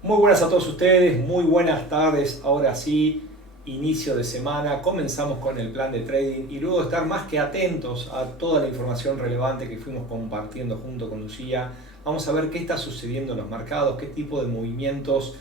Muy buenas a todos ustedes, muy buenas tardes. Ahora sí, inicio de semana, comenzamos con el plan de trading y luego de estar más que atentos a toda la información relevante que fuimos compartiendo junto con Lucía, vamos a ver qué está sucediendo en los mercados, qué tipo de movimientos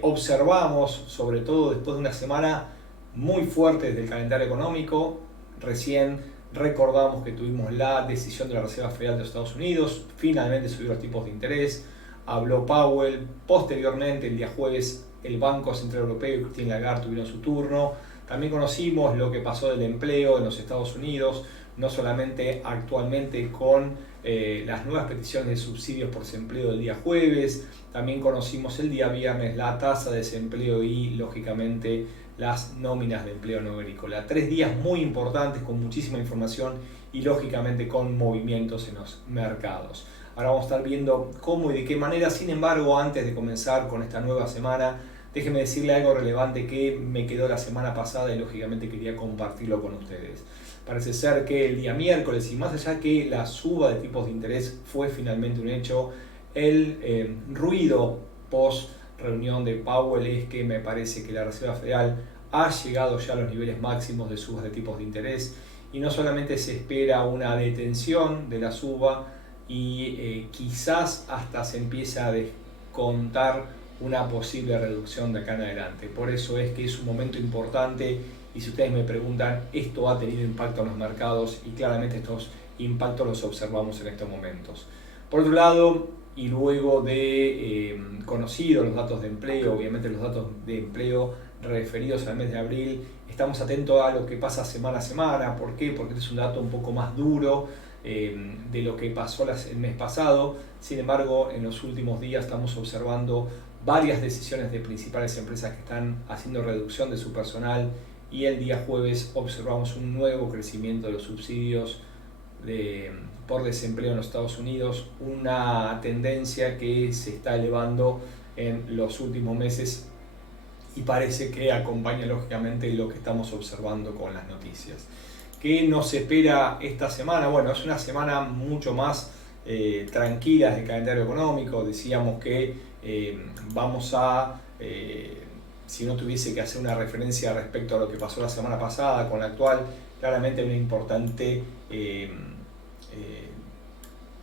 observamos, sobre todo después de una semana muy fuerte desde el calendario económico. Recién recordamos que tuvimos la decisión de la Reserva Federal de los Estados Unidos, finalmente subió los tipos de interés. Habló Powell, posteriormente el día jueves el Banco Central Europeo y Christine Lagarde tuvieron su turno. También conocimos lo que pasó del empleo en los Estados Unidos, no solamente actualmente con las nuevas peticiones de subsidios por desempleo del día jueves, también conocimos el día viernes la tasa de desempleo y lógicamente las nóminas de empleo no agrícola. 3 días muy importantes con muchísima información y lógicamente con movimientos en los mercados. Ahora vamos a estar viendo cómo y de qué manera. Sin embargo, antes de comenzar con esta nueva semana, déjenme decirle algo relevante que me quedó la semana pasada y lógicamente quería compartirlo con ustedes. Parece ser que el día miércoles, y más allá que la suba de tipos de interés fue finalmente un hecho, el ruido post reunión de Powell es que me parece que la Reserva Federal ha llegado ya a los niveles máximos de subas de tipos de interés y no solamente se espera una detención de la suba, y quizás hasta se empieza a descontar una posible reducción de acá en adelante. Por eso es que es un momento importante y si ustedes me preguntan, esto ha tenido impacto en los mercados y claramente estos impactos los observamos en estos momentos. Por otro lado, y luego de conocidos los datos de empleo, obviamente los datos de empleo referidos al mes de abril, estamos atentos a lo que pasa semana a semana. ¿Por qué? Porque este es un dato un poco más duro de lo que pasó el mes pasado. Sin embargo, en los últimos días estamos observando varias decisiones de principales empresas que están haciendo reducción de su personal y el día jueves observamos un nuevo crecimiento de los subsidios por desempleo en los Estados Unidos, una tendencia que se está elevando en los últimos meses y parece que acompaña lógicamente lo que estamos observando con las noticias. ¿Qué nos espera esta semana? Bueno, es una semana mucho más tranquila desde el calendario económico. Decíamos que vamos a, si no tuviese que hacer una referencia respecto a lo que pasó la semana pasada con la actual, claramente una importante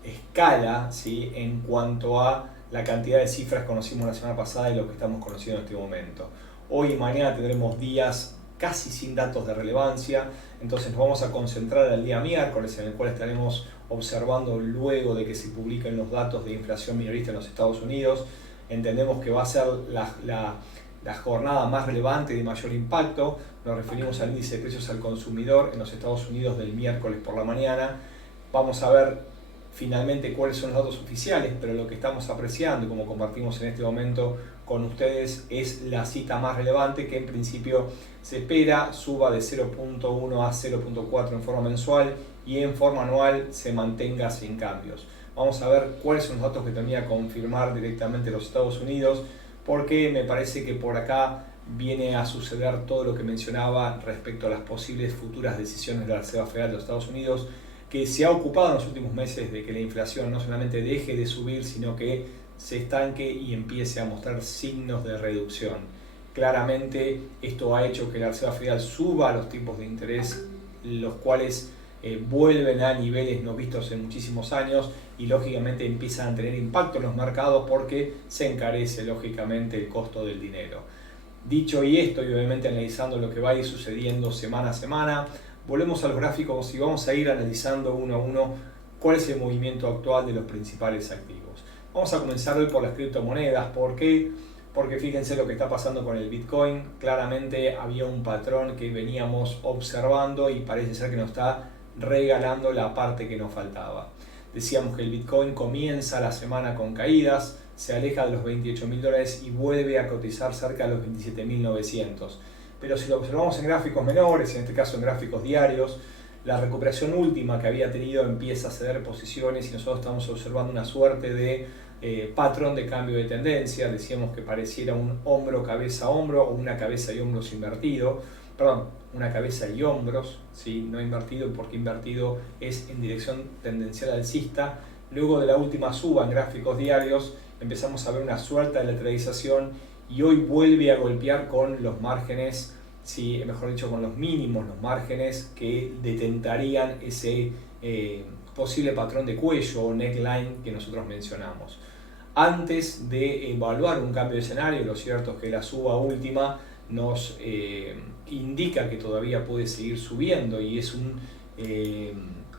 escala, ¿sí?, en cuanto a la cantidad de cifras que conocimos la semana pasada y lo que estamos conociendo en este momento. Hoy y mañana tendremos días casi sin datos de relevancia, entonces nos vamos a concentrar el día miércoles, en el cual estaremos observando luego de que se publiquen los datos de inflación minorista en los Estados Unidos. Entendemos que va a ser la jornada más relevante y de mayor impacto. Nos referimos al índice de precios al consumidor en los Estados Unidos del miércoles por la mañana. Vamos a ver finalmente cuáles son los datos oficiales, pero lo que estamos apreciando, como compartimos en este momento con ustedes, es la cita más relevante que en principio se espera suba de 0.1 a 0.4 en forma mensual y en forma anual se mantenga sin cambios. Vamos a ver cuáles son los datos que tenía que confirmar directamente los Estados Unidos, porque me parece que por acá viene a suceder todo lo que mencionaba respecto a las posibles futuras decisiones de la Reserva Federal de los Estados Unidos, que se ha ocupado en los últimos meses de que la inflación no solamente deje de subir, sino que se estanque y empiece a mostrar signos de reducción. Claramente esto ha hecho que la Reserva Federal suba los tipos de interés, los cuales vuelven a niveles no vistos en muchísimos años y lógicamente empiezan a tener impacto en los mercados porque se encarece lógicamente el costo del dinero. Dicho y esto, y obviamente analizando lo que va a ir sucediendo semana a semana, volvemos a los gráficos y vamos a ir analizando uno a uno cuál es el movimiento actual de los principales activos. Vamos a comenzar hoy por las criptomonedas. ¿Por qué? Porque fíjense lo que está pasando con el Bitcoin. Claramente había un patrón que veníamos observando y parece ser que nos está regalando la parte que nos faltaba. Decíamos que el Bitcoin comienza la semana con caídas, se aleja de los $28.000 y vuelve a cotizar cerca de los 27.900. Pero si lo observamos en gráficos menores, en este caso en gráficos diarios, la recuperación última que había tenido empieza a ceder posiciones y nosotros estamos observando una suerte de patrón de cambio de tendencia. Decíamos que pareciera un hombro, cabeza, hombro o una cabeza y hombros invertido. Perdón, una cabeza y hombros, ¿sí?, no invertido, porque invertido es en dirección tendencial alcista. Luego de la última suba en gráficos diarios empezamos a ver una suerte de lateralización y hoy vuelve a golpear con los márgenes, sí, mejor dicho, con los mínimos, los márgenes que detentarían ese posible patrón de cuello o neckline que nosotros mencionamos. Antes de evaluar un cambio de escenario, lo cierto es que la suba última nos indica que todavía puede seguir subiendo y es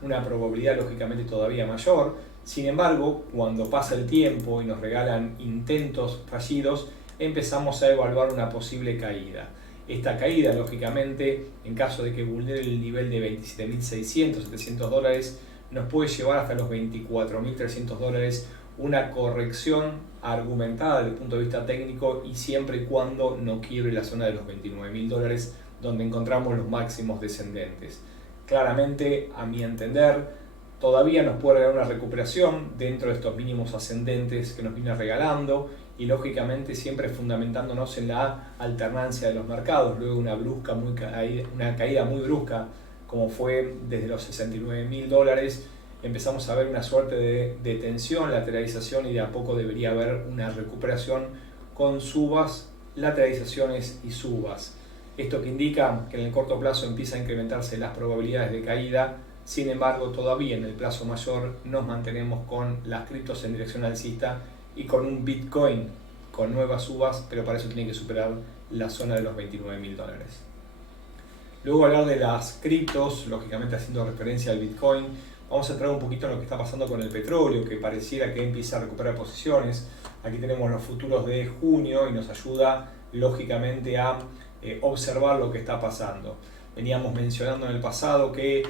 una probabilidad lógicamente todavía mayor. Sin embargo, cuando pasa el tiempo y nos regalan intentos fallidos, empezamos a evaluar una posible caída. Esta caída, lógicamente, en caso de que vulnere el nivel de $27.600, $700, nos puede llevar hasta los $24.300, una corrección argumentada desde el punto de vista técnico y siempre y cuando no quiebre la zona de los $29.000, donde encontramos los máximos descendentes. Claramente, a mi entender, todavía nos puede regalar una recuperación dentro de estos mínimos ascendentes que nos viene regalando y lógicamente siempre fundamentándonos en la alternancia de los mercados. Luego una caída muy brusca como fue desde los $69.000, empezamos a ver una suerte de tensión, lateralización y de a poco debería haber una recuperación con subas, lateralizaciones y subas. Esto que indica que en el corto plazo empieza a incrementarse las probabilidades de caída. Sin embargo, todavía en el plazo mayor nos mantenemos con las criptos en dirección alcista y con un Bitcoin con nuevas subas, pero para eso tiene que superar la zona de los $29.000. Luego hablar de las criptos, lógicamente haciendo referencia al Bitcoin, vamos a entrar un poquito en lo que está pasando con el petróleo, que pareciera que empieza a recuperar posiciones. Aquí tenemos los futuros de junio y nos ayuda lógicamente a observar lo que está pasando. Veníamos mencionando en el pasado que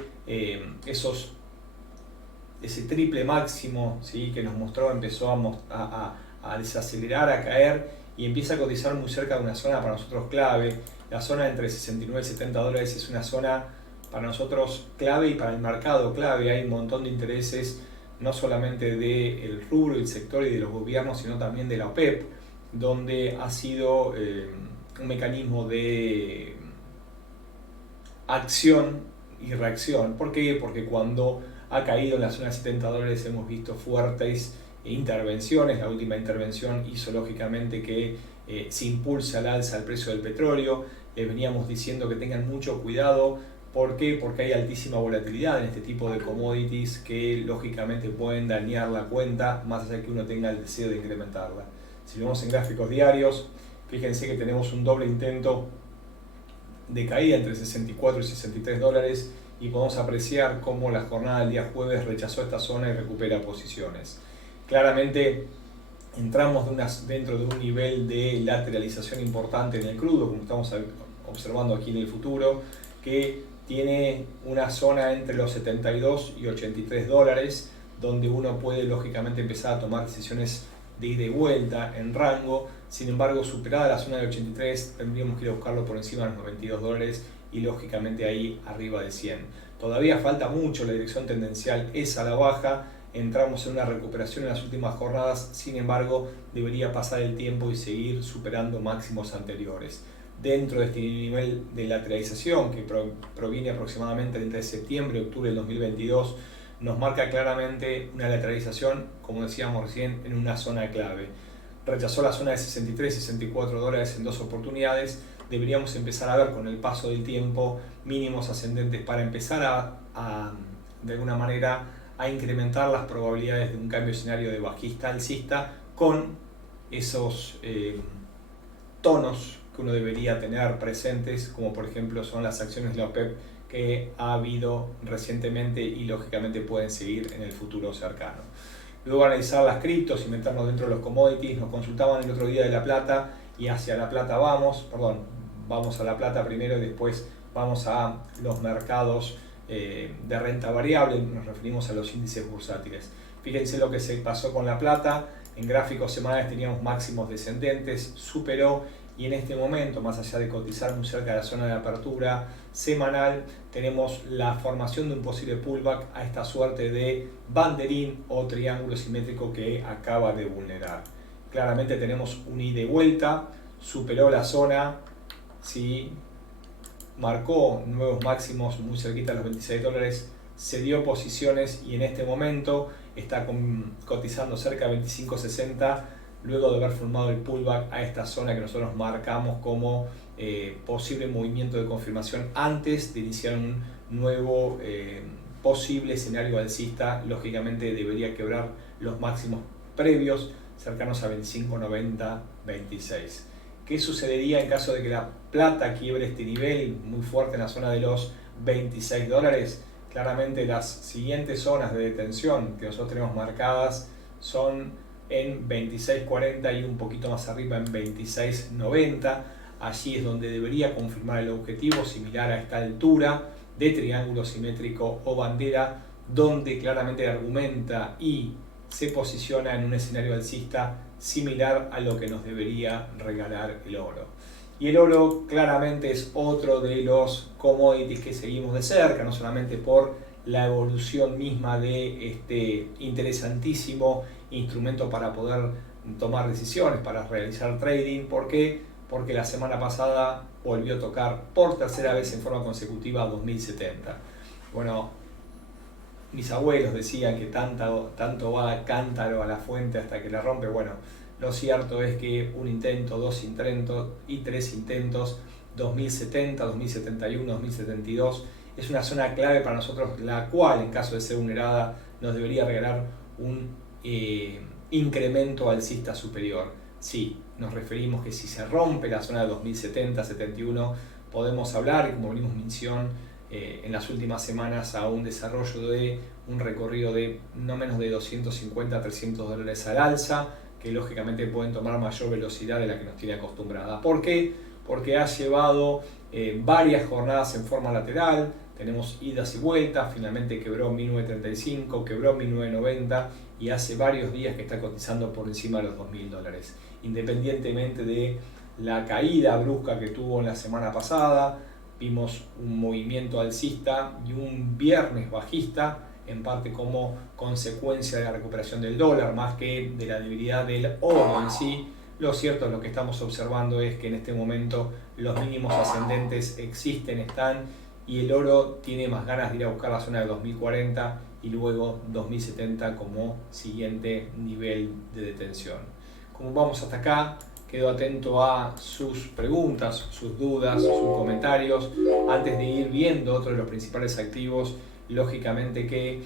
ese triple máximo, ¿sí?, que nos mostró empezó a desacelerar, a caer y empieza a cotizar muy cerca de una zona para nosotros clave. La zona entre $69 y $70 es una zona para nosotros clave y para el mercado clave. Hay un montón de intereses, no solamente del rubro, el sector y de los gobiernos, sino también de la OPEP, donde ha sido un mecanismo de acción y reacción. ¿Por qué? Porque cuando ha caído en la zona de $70 hemos visto fuertes intervenciones. La última intervención hizo lógicamente que se impulse al alza el precio del petróleo. Les veníamos diciendo que tengan mucho cuidado. ¿Por qué? Porque hay altísima volatilidad en este tipo de commodities que lógicamente pueden dañar la cuenta más allá de que uno tenga el deseo de incrementarla. Si vemos en gráficos diarios, fíjense que tenemos un doble intento de caída entre $64 y $63 y podemos apreciar cómo la jornada del día jueves rechazó esta zona y recupera posiciones. Claramente entramos dentro de un nivel de lateralización importante en el crudo, como estamos observando aquí en el futuro, que tiene una zona entre los $72 y $83, donde uno puede lógicamente empezar a tomar decisiones de ida y vuelta en rango. Sin embargo, superada la zona de 83, tendríamos que ir a buscarlo por encima de los $92 y lógicamente ahí arriba de 100. Todavía falta mucho, la dirección tendencial es a la baja, entramos en una recuperación en las últimas jornadas, sin embargo, debería pasar el tiempo y seguir superando máximos anteriores. Dentro de este nivel de lateralización, que proviene aproximadamente entre septiembre y octubre del 2022, nos marca claramente una lateralización, como decíamos recién, en una zona clave. Rechazó la zona de $63 y $64 en dos oportunidades. Deberíamos empezar a ver con el paso del tiempo mínimos ascendentes para empezar de alguna manera a incrementar las probabilidades de un cambio de escenario de bajista alcista con esos tonos que uno debería tener presentes, como por ejemplo son las acciones de la OPEP que ha habido recientemente y lógicamente pueden seguir en el futuro cercano. Luego analizar las criptos y meternos dentro de los commodities. Nos consultaban el otro día de la plata y hacia la plata vamos a la plata primero y después vamos a los mercados de renta variable, nos referimos a los índices bursátiles. Fíjense lo que se pasó con la plata. En gráficos semanales teníamos máximos descendentes, superó y en este momento, más allá de cotizar muy cerca de la zona de apertura semanal, tenemos la formación de un posible pullback a esta suerte de banderín o triángulo simétrico que acaba de vulnerar. Claramente tenemos un ida y vuelta, superó la zona, ¿sí?, marcó nuevos máximos muy cerquita a los $26, se dio posiciones y en este momento está cotizando cerca de 25.60. luego de haber formado el pullback a esta zona que nosotros marcamos como posible movimiento de confirmación antes de iniciar un nuevo posible escenario alcista. Lógicamente debería quebrar los máximos previos cercanos a 25.90, 26. ¿Qué sucedería en caso de que la plata quiebre este nivel muy fuerte en la zona de los $26? Claramente las siguientes zonas de detención que nosotros tenemos marcadas son en 26.40 y un poquito más arriba en 26.90. Allí es donde debería confirmar el objetivo similar a esta altura de triángulo simétrico o bandera, donde claramente argumenta y se posiciona en un escenario alcista similar a lo que nos debería regalar el oro. Y el oro claramente es otro de los commodities que seguimos de cerca, no solamente por la evolución misma de este interesantísimo instrumento para poder tomar decisiones, para realizar trading. ¿Por qué? Porque la semana pasada volvió a tocar por tercera vez en forma consecutiva 2070. Bueno, mis abuelos decían que tanto va cántaro a la fuente hasta que la rompe. Bueno, lo cierto es que un intento, dos intentos y tres intentos, 2070, 2071, 2072, es una zona clave para nosotros, la cual, en caso de ser vulnerada, nos debería regalar un incremento alcista superior. Sí, nos referimos que si se rompe la zona de 2070, 71, podemos hablar, y como venimos mención en las últimas semanas, a un desarrollo de un recorrido de no menos de 250 a $300 al alza, que lógicamente pueden tomar mayor velocidad de la que nos tiene acostumbrada. ¿Por qué? Porque ha llevado varias jornadas en forma lateral, tenemos idas y vueltas, finalmente quebró 1935, quebró 1990 y hace varios días que está cotizando por encima de los $2.000. Independientemente de la caída brusca que tuvo en la semana pasada, vimos un movimiento alcista y un viernes bajista, en parte como consecuencia de la recuperación del dólar, más que de la debilidad del oro en sí. Lo cierto, lo que estamos observando es que en este momento los mínimos ascendentes existen, están, y el oro tiene más ganas de ir a buscar la zona de 2040 y luego 2070 como siguiente nivel de detención. Como vamos hasta acá, quedo atento a sus preguntas, sus dudas, sus comentarios, antes de ir viendo otro de los principales activos. Lógicamente que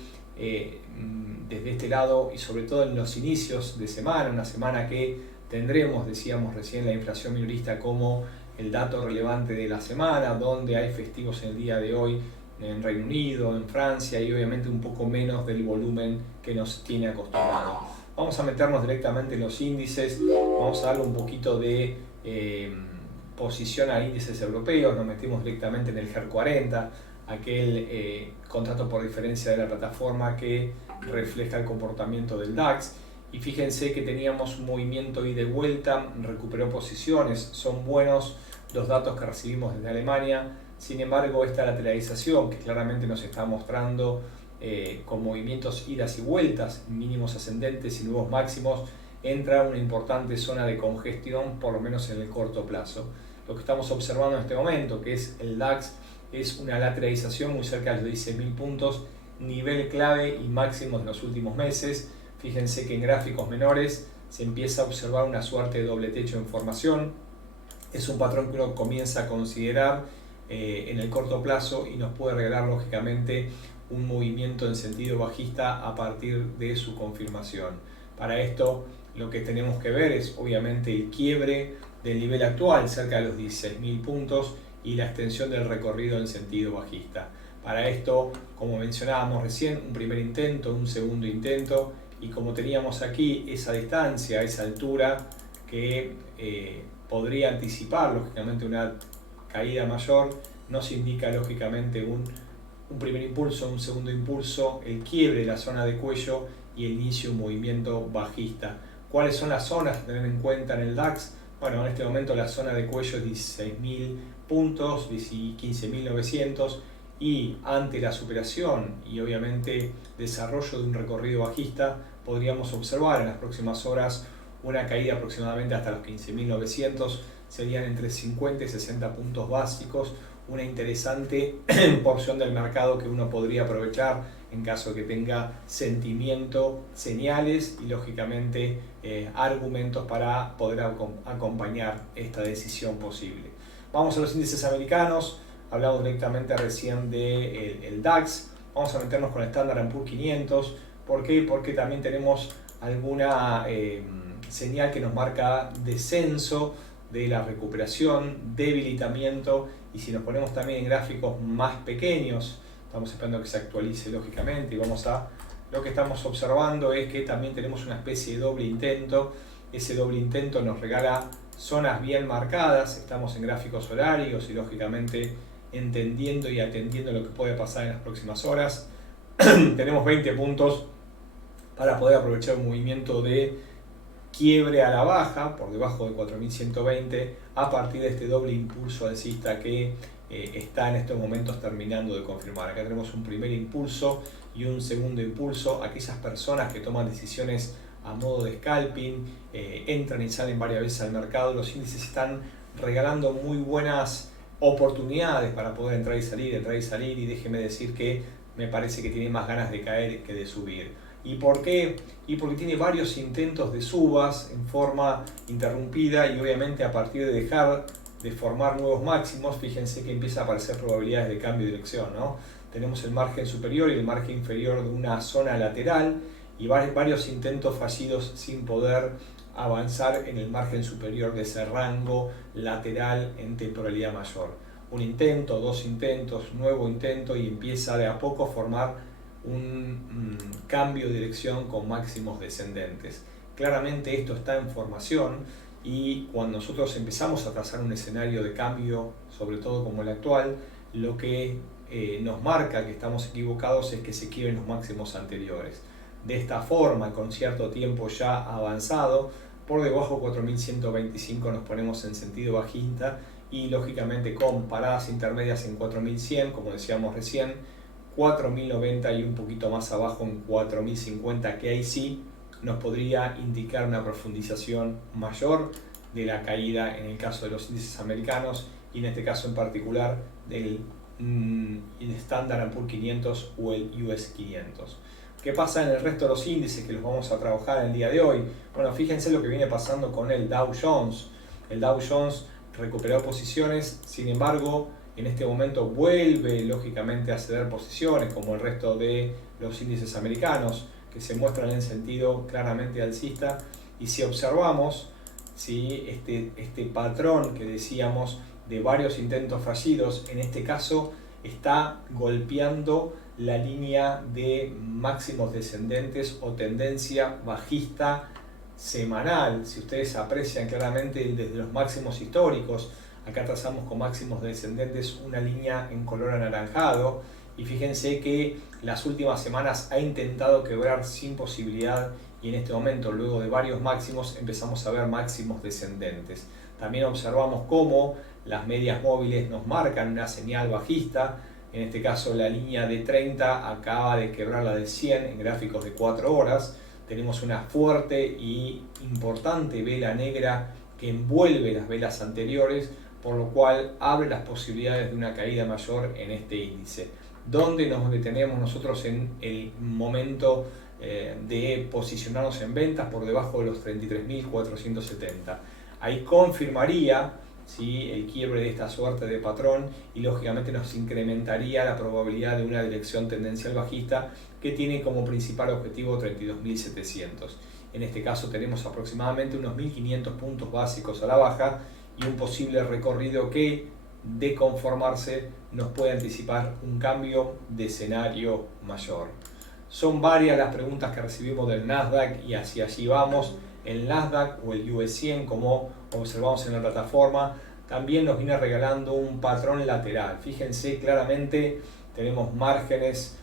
desde este lado, y sobre todo en los inicios de semana, una semana que tendremos, decíamos recién, la inflación minorista como el dato relevante de la semana, donde hay festivos en el día de hoy en Reino Unido, en Francia, y obviamente un poco menos del volumen que nos tiene acostumbrado. Vamos a meternos directamente en los índices, vamos a darle un poquito de posición a índices europeos, nos metimos directamente en el GER 40, aquel contrato por diferencia de la plataforma que refleja el comportamiento del DAX. Y fíjense que teníamos un movimiento ida y vuelta, recuperó posiciones, son buenos los datos que recibimos desde Alemania. Sin embargo, esta lateralización que claramente nos está mostrando con movimientos idas y vueltas, mínimos ascendentes y nuevos máximos, entra una importante zona de congestión, por lo menos en el corto plazo. Lo que estamos observando en este momento, que es el DAX, es una lateralización muy cerca de los 16.000 puntos, nivel clave y máximos de los últimos meses. Fíjense que en gráficos menores se empieza a observar una suerte de doble techo en formación. Es un patrón que uno comienza a considerar en el corto plazo y nos puede regalar lógicamente un movimiento en sentido bajista a partir de su confirmación. Para esto lo que tenemos que ver es obviamente el quiebre del nivel actual cerca de los 16.000 puntos y la extensión del recorrido en sentido bajista. Para esto, como mencionábamos recién, un primer intento, un segundo intento, y como teníamos aquí esa distancia, esa altura que podría anticipar lógicamente una caída mayor, nos indica lógicamente un primer impulso, un segundo impulso, el quiebre de la zona de cuello y el inicio de un movimiento bajista. ¿Cuáles son las zonas a tener en cuenta en el DAX? Bueno, en este momento la zona de cuello es 16.000 puntos, 15.900, y ante la superación y obviamente desarrollo de un recorrido bajista, podríamos observar en las próximas horas una caída aproximadamente hasta los 15.900, serían entre 50 y 60 puntos básicos, una interesante porción del mercado que uno podría aprovechar en caso de que tenga sentimiento, señales y lógicamente argumentos para poder acompañar esta decisión posible. Vamos a los índices americanos, hablamos directamente recién del DAX, vamos a meternos con el Standard & Poor's 500. ¿Por qué? Porque también tenemos alguna señal que nos marca descenso de la recuperación, debilitamiento, y si nos ponemos también en gráficos más pequeños, estamos esperando que se actualice lógicamente y lo que estamos observando es que también tenemos una especie de doble intento. Ese doble intento nos regala zonas bien marcadas, estamos en gráficos horarios y lógicamente entendiendo y atendiendo lo que puede pasar en las próximas horas. Tenemos 20 puntos para poder aprovechar un movimiento de quiebre a la baja por debajo de 4.120 a partir de este doble impulso alcista que está en estos momentos terminando de confirmar. Acá tenemos un primer impulso y un segundo impulso. Aquellas personas que toman decisiones a modo de scalping, entran y salen varias veces al mercado, los índices están regalando muy buenas oportunidades para poder entrar y salir, y déjeme decir que me parece que tiene más ganas de caer que de subir. ¿Y por qué? Y porque tiene varios intentos de subas en forma interrumpida y obviamente a partir de dejar de formar nuevos máximos, fíjense que empieza a aparecer probabilidades de cambio de dirección, ¿no? Tenemos el margen superior y el margen inferior de una zona lateral y varios intentos fallidos sin poder avanzar en el margen superior de ese rango lateral en temporalidad mayor. Un intento, dos intentos, nuevo intento y empieza de a poco a formar un cambio de dirección con máximos descendentes. Claramente esto está en formación y cuando nosotros empezamos a trazar un escenario de cambio, sobre todo como el actual, lo que nos marca que estamos equivocados es que se quiebren los máximos anteriores. De esta forma, con cierto tiempo ya avanzado, por debajo de 4.125 nos ponemos en sentido bajista y lógicamente con paradas intermedias en 4.100, como decíamos recién, 4.090 y un poquito más abajo en 4.050, que ahí sí nos podría indicar una profundización mayor de la caída en el caso de los índices americanos y en este caso en particular del Standard & Poor's 500 o el US 500. ¿Qué pasa en el resto de los índices que los vamos a trabajar el día de hoy? Bueno, fíjense lo que viene pasando con el Dow Jones. El Dow Jones recuperó posiciones, sin embargo, en este momento vuelve lógicamente a ceder posiciones como el resto de los índices americanos que se muestran en sentido claramente alcista, y si observamos este patrón que decíamos de varios intentos fallidos, en este caso está golpeando la línea de máximos descendentes o tendencia bajista semanal. Si ustedes aprecian claramente desde los máximos históricos, acá trazamos con máximos descendentes una línea en color anaranjado y fíjense que las últimas semanas ha intentado quebrar sin posibilidad y en este momento, luego de varios máximos, empezamos a ver máximos descendentes. También observamos cómo las medias móviles nos marcan una señal bajista. En este caso la línea de 30 acaba de quebrar la de 100 en gráficos de 4 horas. Tenemos una fuerte y importante vela negra que envuelve las velas anteriores, por lo cual abre las posibilidades de una caída mayor en este índice. ¿Dónde nos detenemos nosotros en el momento de posicionarnos en ventas? Por debajo de los 33.470. Ahí confirmaría el quiebre de esta suerte de patrón y lógicamente nos incrementaría la probabilidad de una dirección tendencial bajista que tiene como principal objetivo 32.700. En este caso tenemos aproximadamente unos 1.500 puntos básicos a la baja y un posible recorrido que, de conformarse, nos puede anticipar un cambio de escenario mayor. Son varias las preguntas que recibimos del Nasdaq y hacia allí vamos. El Nasdaq o el US 100, como observamos en la plataforma, también nos viene regalando un patrón lateral. Fíjense claramente, tenemos márgenes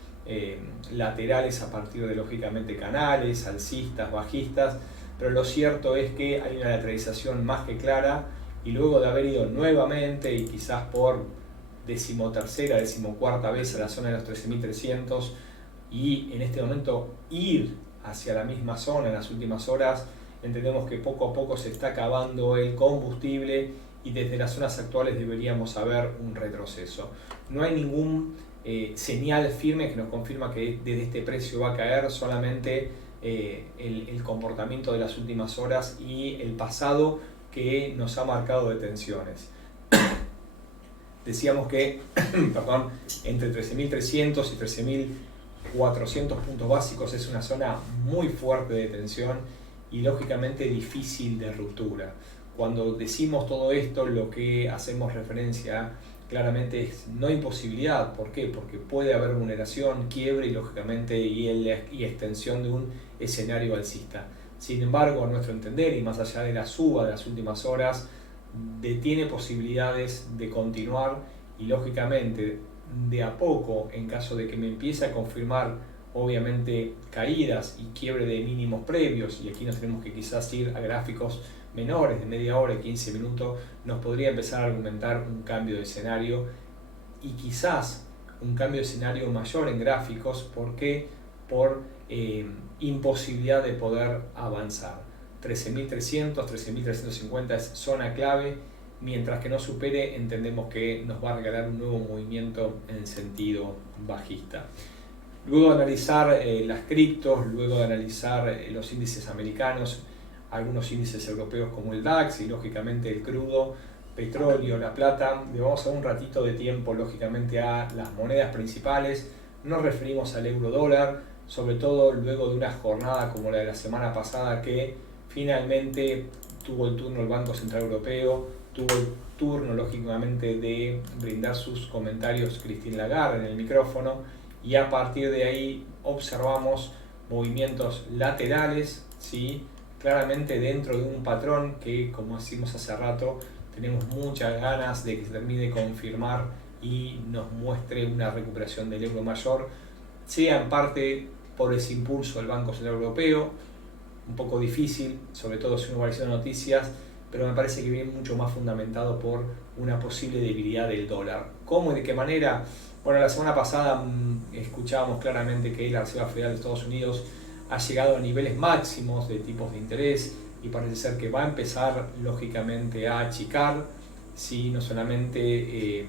laterales a partir de lógicamente canales, alcistas, bajistas, pero lo cierto es que hay una lateralización más que clara y luego de haber ido nuevamente y quizás por decimotercera, decimocuarta vez a la zona de los 13.300 y en este momento ir hacia la misma zona en las últimas horas, entendemos que poco a poco se está acabando el combustible y desde las zonas actuales deberíamos haber un retroceso. No hay ningún señal firme que nos confirma que desde este precio va a caer, solamente el comportamiento de las últimas horas y el pasado que nos ha marcado de tensiones. Decíamos que perdón, entre 13.300 y 13.400 puntos básicos es una zona muy fuerte de tensión y lógicamente difícil de ruptura. Cuando decimos todo esto, lo que hacemos referencia claramente es no imposibilidad. ¿Por qué? Porque puede haber vulneración, quiebre y lógicamente y extensión de un escenario alcista. Sin embargo, a nuestro entender y más allá de la suba de las últimas horas, tiene posibilidades de continuar y lógicamente de a poco, en caso de que me empiece a confirmar obviamente caídas y quiebre de mínimos previos, y aquí nos tenemos que quizás ir a gráficos menores de media hora y 15 minutos, nos podría empezar a argumentar un cambio de escenario y quizás un cambio de escenario mayor en gráficos. ¿Por qué? Por imposibilidad de poder avanzar. 13.300, 13.350 es zona clave. Mientras que no supere, entendemos que nos va a regalar un nuevo movimiento en sentido bajista. Luego de analizar las criptos, luego de analizar los índices americanos, algunos índices europeos como el DAX y lógicamente el crudo, petróleo, la plata, le vamos a dar un ratito de tiempo lógicamente a las monedas principales. Nos referimos al euro dólar, sobre todo luego de una jornada como la de la semana pasada que finalmente tuvo el turno el Banco Central Europeo, tuvo el turno lógicamente de brindar sus comentarios Christine Lagarde en el micrófono, y a partir de ahí observamos movimientos laterales, ¿sí? Claramente dentro de un patrón que, como decimos hace rato, tenemos muchas ganas de que se termine de confirmar y nos muestre una recuperación del euro mayor, sea en parte por ese impulso del Banco Central Europeo, un poco difícil, sobre todo si uno va a noticias, pero me parece que viene mucho más fundamentado por una posible debilidad del dólar. ¿Cómo y de qué manera? Bueno, la semana pasada escuchábamos claramente que la Reserva Federal de Estados Unidos ha llegado a niveles máximos de tipos de interés y parece ser que va a empezar lógicamente a achicar, ¿sí? No solamente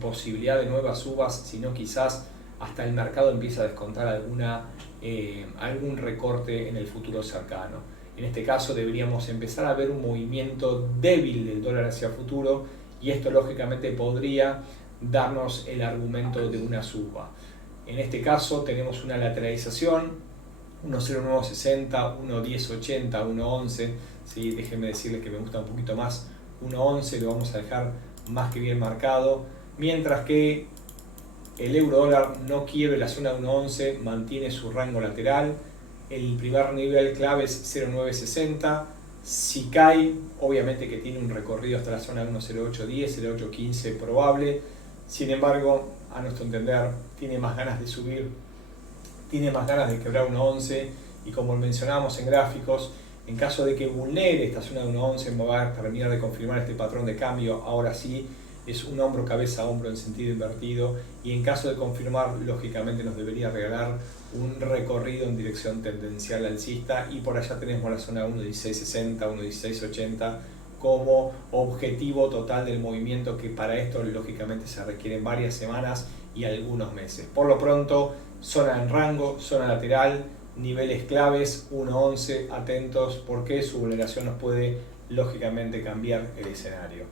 posibilidad de nuevas subas, sino quizás hasta el mercado empieza a descontar algún recorte en el futuro cercano. En este caso deberíamos empezar a ver un movimiento débil del dólar hacia futuro y esto lógicamente podría darnos el argumento de una suba. En este caso tenemos una lateralización, 1.0960, 1.1080, 1.11, ¿sí? Déjenme decirles que me gusta un poquito más 1.11, lo vamos a dejar más que bien marcado, mientras que el euro dólar no quiebre la zona de 1.11, mantiene su rango lateral. El primer nivel clave es 0.960, si cae, obviamente que tiene un recorrido hasta la zona de 1.0810, 0.815 probable. Sin embargo, a nuestro entender, tiene más ganas de subir, tiene más ganas de quebrar 1.11 y como mencionábamos en gráficos, en caso de que vulnere esta zona de 1.11 va a terminar de confirmar este patrón de cambio. Ahora sí, es un hombro, cabeza, hombro en sentido invertido y en caso de confirmar, lógicamente nos debería regalar un recorrido en dirección tendencial alcista y por allá tenemos la zona 1.1660, 1.1680 como objetivo total del movimiento, que para esto lógicamente se requieren varias semanas y algunos meses. Por lo pronto, zona en rango, zona lateral, niveles claves 1.11, atentos porque su vulneración nos puede lógicamente cambiar el escenario.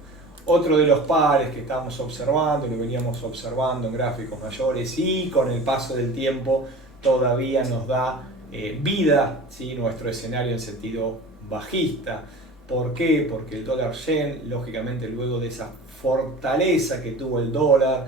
Otro de los pares que estábamos observando, lo veníamos observando en gráficos mayores y con el paso del tiempo todavía nos da vida, ¿sí? Nuestro escenario en sentido bajista. ¿Por qué? Porque el dólar yen, lógicamente luego de esa fortaleza que tuvo el dólar,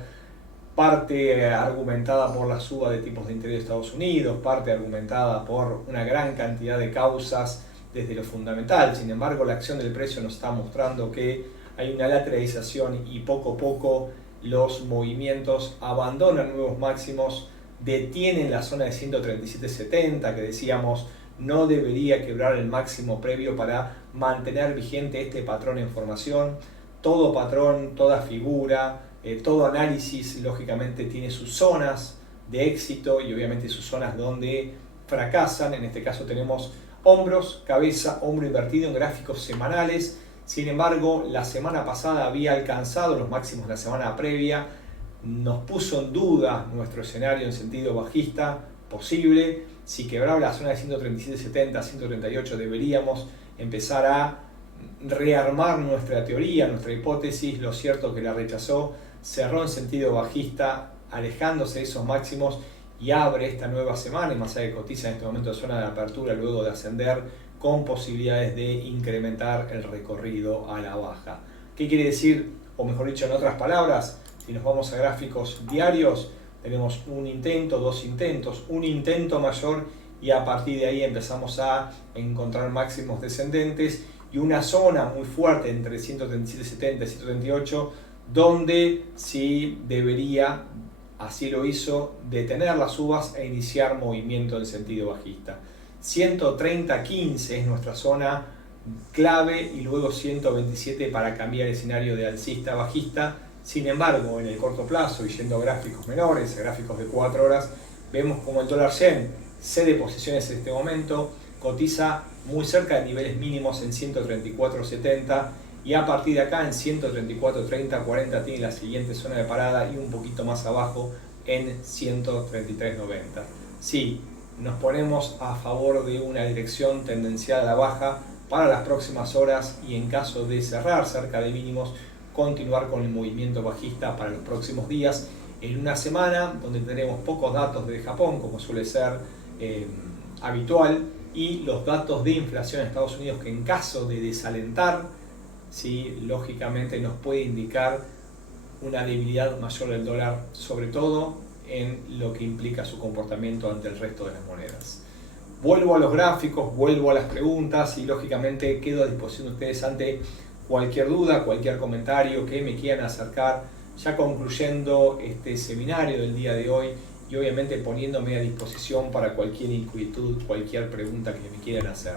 parte argumentada por la suba de tipos de interés de Estados Unidos, parte argumentada por una gran cantidad de causas desde lo fundamental. Sin embargo, la acción del precio nos está mostrando que hay una lateralización y poco a poco los movimientos abandonan nuevos máximos, detienen la zona de 137.70 que decíamos no debería quebrar el máximo previo para mantener vigente este patrón en formación. Todo patrón, toda figura, todo análisis lógicamente tiene sus zonas de éxito y obviamente sus zonas donde fracasan. En este caso tenemos hombros, cabeza, hombro invertido en gráficos semanales. Sin embargo, la semana pasada había alcanzado los máximos de la semana previa, nos puso en duda nuestro escenario en sentido bajista posible. Si quebraba la zona de 137.70, 138, deberíamos empezar a rearmar nuestra teoría, nuestra hipótesis. Lo cierto es que la rechazó, cerró en sentido bajista, alejándose de esos máximos, y abre esta nueva semana, y más allá de que cotiza en este momento en zona de apertura luego de ascender, con posibilidades de incrementar el recorrido a la baja. ¿Qué quiere decir? O mejor dicho, en otras palabras, si nos vamos a gráficos diarios, tenemos un intento, dos intentos, un intento mayor, y a partir de ahí empezamos a encontrar máximos descendentes y una zona muy fuerte entre 137.70 y 138, donde sí debería, así lo hizo, detener las subas e iniciar movimiento en sentido bajista. 130.15 es nuestra zona clave, y luego 127 para cambiar el escenario de alcista a bajista. Sin embargo, en el corto plazo, y yendo a gráficos menores, a gráficos de 4 horas, vemos como el dólar yen cede posiciones en este momento, cotiza muy cerca de niveles mínimos en 134.70, y a partir de acá en 134.30, 40 tiene la siguiente zona de parada, y un poquito más abajo en 133.90. Sí, nos ponemos a favor de una dirección tendencial a la baja para las próximas horas, y en caso de cerrar cerca de mínimos, continuar con el movimiento bajista para los próximos días, en una semana donde tenemos pocos datos de Japón, como suele ser habitual, y los datos de inflación en Estados Unidos, que en caso de desalentar, ¿sí?, lógicamente nos puede indicar una debilidad mayor del dólar, sobre todo en lo que implica su comportamiento ante el resto de las monedas. Vuelvo a los gráficos, vuelvo a las preguntas, y lógicamente quedo a disposición de ustedes ante cualquier duda, cualquier comentario que me quieran acercar, ya concluyendo este seminario del día de hoy, y obviamente poniéndome a disposición para cualquier inquietud, cualquier pregunta que me quieran hacer.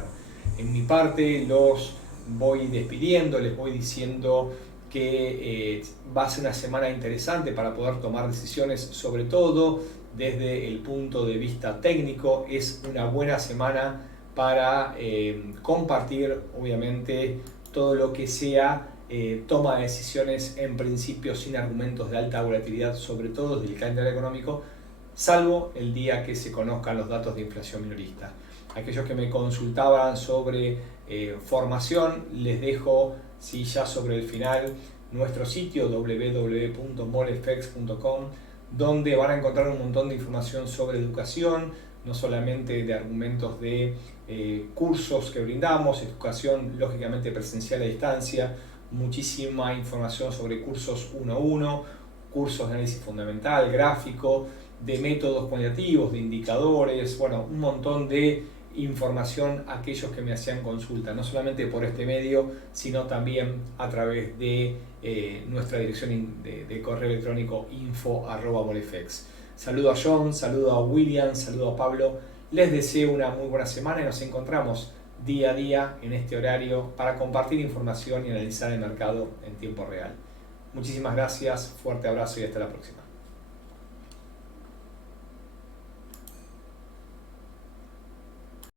En mi parte los voy despidiendo, les voy diciendo que va a ser una semana interesante para poder tomar decisiones, sobre todo desde el punto de vista técnico. Es una buena semana para compartir, obviamente, todo lo que sea toma de decisiones en principio sin argumentos de alta volatilidad, sobre todo desde el calendario económico, salvo el día que se conozcan los datos de inflación minorista. Aquellos que me consultaban sobre formación, les dejo, si ya sobre el final, nuestro sitio www.molefx.com, donde van a encontrar un montón de información sobre educación, no solamente de argumentos de cursos que brindamos, educación lógicamente presencial a distancia, muchísima información sobre cursos 1 a 1, cursos de análisis fundamental, gráfico, de métodos cuantitativos, de indicadores, bueno, un montón de información a aquellos que me hacían consulta, no solamente por este medio, sino también a través de nuestra dirección de correo electrónico info@molefex. Saludo a John, saludo a William, saludo a Pablo. Les deseo una muy buena semana, y nos encontramos día a día en este horario para compartir información y analizar el mercado en tiempo real. Muchísimas gracias, fuerte abrazo y hasta la próxima.